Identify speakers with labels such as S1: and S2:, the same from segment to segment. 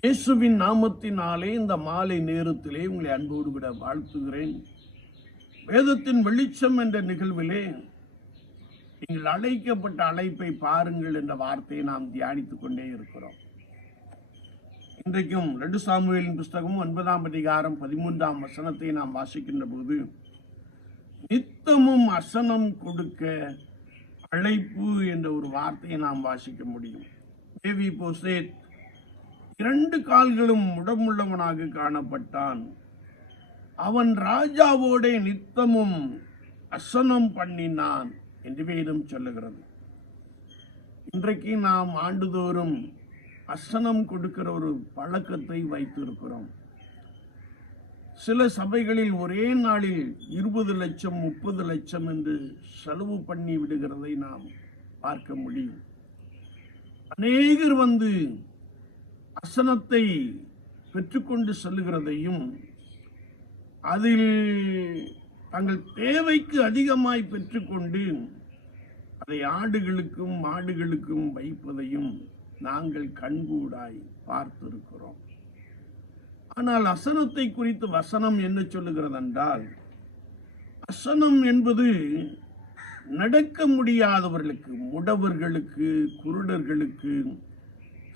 S1: இயேசுவின் நாமத்தினாலே இந்த மாலை நேரத்திலே உங்களை அன்போடு விட வாழ்த்துகிறேன். வேதத்தின் வெளிச்சம் என்ற நிகழ்விலே நீங்கள் அழைக்கப்பட்ட அழைப்பை பாருங்கள் என்ற வார்த்தையை நாம் தியானித்துக் கொண்டே இருக்கிறோம். இன்றைக்கும் ரெண்டு சாமுவேலின் புஸ்தகம் ஒன்பதாம் அதிகாரம் பதிமூன்றாம் வசனத்தை நாம் வாசிக்கின்ற போது நித்தமும் அசனம் கொடுக்க அழைப்பு என்ற ஒரு வார்த்தையை நாம் வாசிக்க முடியும். தேவி போசேட் இரண்டு கால்களும் உடம்புள்ளவனாக காணப்பட்டான். அவன் ராஜாவோட நித்தமும் அசனம் பண்ணினான் என்று வேதம் சொல்லுகிறது. இன்றைக்கு நாம் ஆண்டுதோறும் அசனம் கொடுக்கிற ஒரு பழக்கத்தை வைத்திருக்கிறோம். சில சபைகளில் ஒரே நாளில் இருபது லட்சம் முப்பது லட்சம் என்று செலவு பண்ணி விடுகிறதை நாம் பார்க்க முடியும். அநேகர் வந்து அசனத்தை பெற்றுக்கொண்டு செல்லுகிறதையும் அதில் தங்கள் தேவைக்கு அதிகமாய் பெற்றுக்கொண்டு அதை ஆடுகளுக்கும் மாடுகளுக்கும் வைப்பதையும் நாங்கள் கண்கூடாய் பார்த்திருக்கிறோம். ஆனால் அசனத்தை குறித்து வசனம் என்ன சொல்லுகிறது என்றால் அசனம் என்பது நடக்க முடியாதவர்களுக்கு முடவர்களுக்கு குருடர்களுக்கு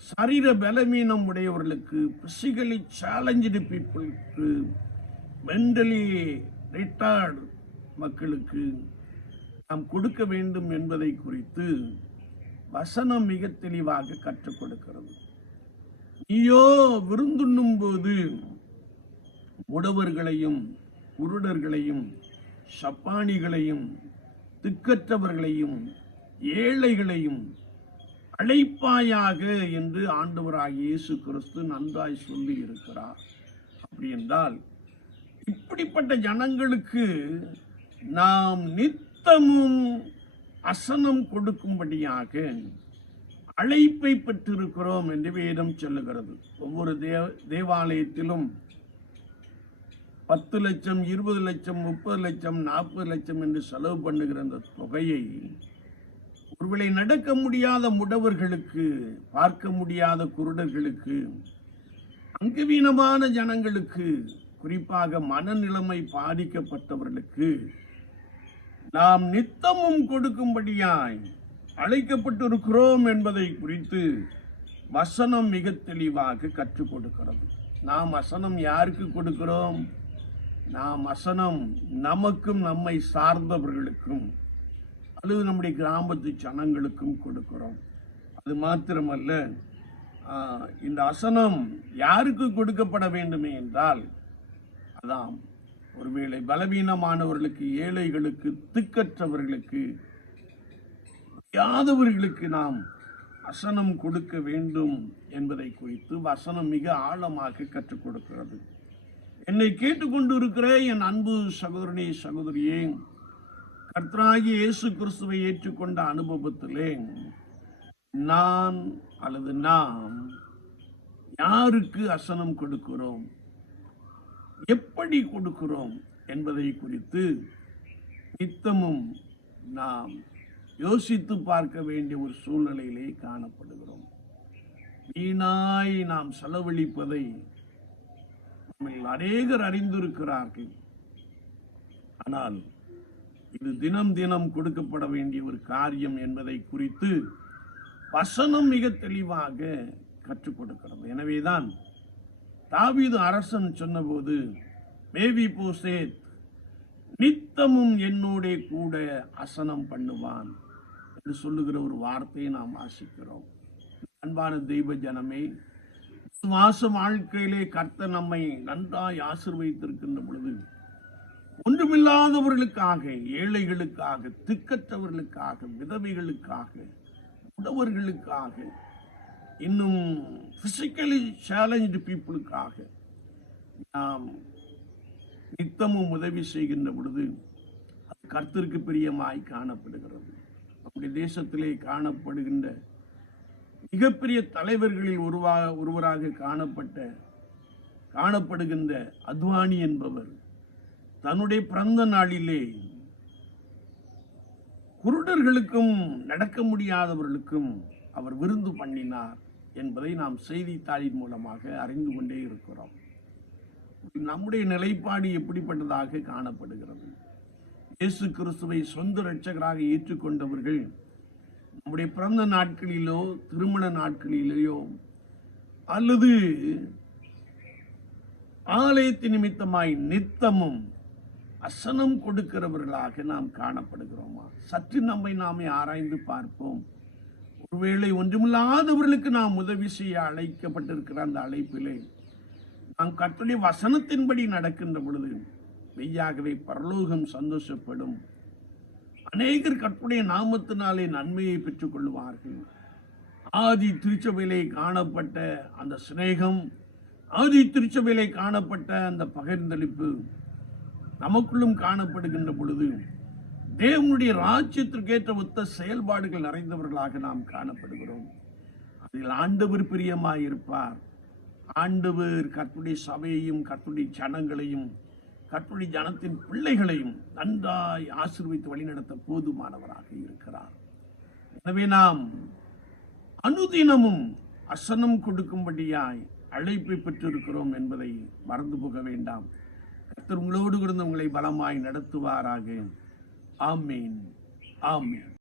S1: சரீர பலவீனம் உடையவர்களுக்கு பிசிக்கலி சேலஞ்சு பீப்புளுக்கு மென்டலி ரிட்டார்டு மக்களுக்கு நாம் கொடுக்க வேண்டும் என்பதை குறித்து வசனம் மிக தெளிவாக கற்றுக் கொடுக்கிறது. நீயோ விருந்துண்ணும் போது முடவர்களையும் குருடர்களையும் சப்பானிகளையும் திக்கற்றவர்களையும் ஏழைகளையும் அழைப்பாயாக என்று ஆண்டவராக இயேசு கிறிஸ்து நன்றாய் சொல்லி இருக்கிறார். அப்படி என்றால் இப்படிப்பட்ட ஜனங்களுக்கு நாம் நித்தமும் அசனம் கொடுக்கும்படியாக அழைப்பை பெற்றிருக்கிறோம் என்று வேதம் சொல்லுகிறது. ஒவ்வொரு தேவ தேவாலயத்திலும் பத்து லட்சம் இருபது லட்சம் முப்பது லட்சம் நாற்பது லட்சம் என்று செலவு பண்ணுகிற அந்த தொகையை ஒருவேளை நடக்க முடியாத முடவர்களுக்கு பார்க்க முடியாத குருடர்களுக்கு அங்கவீனமான ஜனங்களுக்கு குறிப்பாக மனநிலைமை பாதிக்கப்பட்டவர்களுக்கு நாம் நித்தமும் கொடுக்கும்படியாய் அழைக்கப்பட்டிருக்கிறோம் என்பதை குறித்து வசனம் மிக தெளிவாக கற்றுக் கொடுக்கிறது. நாம் வசனம் யாருக்கு கொடுக்கிறோம்? நாம் வசனம் நமக்கும் நம்மை சார்ந்தவர்களுக்கும் அல்லது நம்முடைய கிராமத்து ஜனங்களுக்கும் கொடுக்கிறோம். அது மாத்திரமல்ல ஆஹ், இந்த அசனம் யாருக்கு கொடுக்கப்பட வேண்டுமே என்றால் அதான் ஒருவேளை பலவீனமானவர்களுக்கு ஏழைகளுக்கு திக்கற்றவர்களுக்கு யாதவர்களுக்கு நாம் அசனம் கொடுக்க வேண்டும் என்பதை குறித்து வசனம் மிக ஆழமாக கற்றுக் கொடுக்கிறது. என்னை கேட்டுக்கொண்டு இருக்கிற என் அன்பு சகோதரனே சகோதரியே கர்த்தராகி இயேசு கிறிஸ்துவை ஏற்றுக்கொண்ட அனுபவத்திலே நான் அல்லது நாம் யாருக்கு அசனம் கொடுக்கிறோம்? எப்படி கொடுக்கிறோம் என்பதை குறித்து நித்தமும் நாம் யோசித்து பார்க்க வேண்டிய ஒரு சூழ்நிலையிலே காணப்படுகிறோம். வீணாய் நாம் செலவழிப்பதை நம்மில் அநேகர் அறிந்திருக்கிறார்கள். ஆனால் இது தினம் தினம் கொடுக்கப்பட வேண்டிய ஒரு காரியம் என்பதை குறித்து வசனம் மிக தெளிவாக கற்றுக் கொடுக்கிறது. எனவேதான் தாவீது அரசன் சொன்னபோது மேவி போசே நித்தமும் என்னோட கூட அசனம் பண்ணுவான் என்று சொல்லுகிற ஒரு வார்த்தையை நாம் வாசிக்கிறோம். அன்பான தெய்வ ஜனமே சுவாச வாழ்க்கையிலே கர்த்த நம்மை நன்றாய் ஆசிர்வதித்திருக்கின்ற பொழுது ஒன்றுமில்லாதவர்களுக்காக ஏழைகளுக்காக திக்கற்றவர்களுக்காக விதவைகளுக்காக உடவர்களுக்காக இன்னும் பிசிக்கலி சேலஞ்சு பீப்புளுக்காக நாம் நித்தமும் உதவி செய்கின்ற பொழுது அது கர்த்தருக்கு பிரியமாய் காணப்படுகிறது. நம்முடைய தேசத்திலே காணப்படுகின்ற மிகப்பெரிய தலைவர்களில் ஒருவா ஒருவராக காணப்பட்ட காணப்படுகின்ற அத்வானி என்பவர் தன்னுடைய பிறந்த நாளிலே குருடர்களுக்கும் நடக்க முடியாதவர்களுக்கும் அவர் விருந்து பண்ணினார் என்பதை நாம் செய்தித்தாளின் மூலமாக அறிந்து கொண்டே இருக்கிறோம். நம்முடைய நிலைப்பாடு எப்படிப்பட்டதாக காணப்படுகிறது? இயேசு கிறிஸ்துவை சொந்த இரட்சகராக ஏற்றுக்கொண்டவர்கள் நம்முடைய பிறந்த நாட்களிலோ திருமண நாட்களிலேயோ அல்லது ஆலயத்தின் நிமித்தமாய் நித்தமும் அசனம் கொடுக்கிறவர்களாக நாம் காணப்படுகிறோமா? சற்று நம்மை நாமே ஆராய்ந்து பார்ப்போம். ஒருவேளை ஒன்றுமில்லாதவர்களுக்கு நாம் உதவி செய்ய அழைக்கப்பட்டிருக்கிற அந்த அழைப்பிலே நாம் கர்த்தருடைய வசனத்தின்படி நடக்கின்ற பொழுது மெய்யாகவே பரலோகம் சந்தோஷப்படும். அநேகர் கற்புடைய நாமத்தினாலே நன்மையை பெற்றுக் கொள்வார்கள் ஆதி திருச்சபையிலே காணப்பட்ட அந்த சிநேகம் ஆதி திருச்சபையிலே காணப்பட்ட அந்த பகிர்ந்தளிப்பு நமக்குள்ளும் காணப்படுகின்ற பொழுது தேவனுடைய ராஜ்யத்திற்கேற்ற ஒத்த செயல்பாடுகள் நிறைந்தவர்களாக நாம் காணப்படுகிறோம். அதில் ஆண்டவர் பிரியமாக இருப்பார். ஆண்டவர் கர்த்தருடைய சபையையும் கர்த்தருடைய ஜனங்களையும் கர்த்தருடைய ஜனத்தின் பிள்ளைகளையும் நன்றாய் ஆசிர்வித்து வழிநடத்த போதுமானவராக இருக்கிறார். எனவே நாம் அனுதினமும் அசனம் கொடுக்கும்படியாய் அழைப்பை பெற்றிருக்கிறோம் என்பதை மறந்து போக வேண்டாம். கர்த்தர் உங்களோடு கூட உங்களை பலமாய் நடத்துவாராக. ஆமீன். ஆமீன்.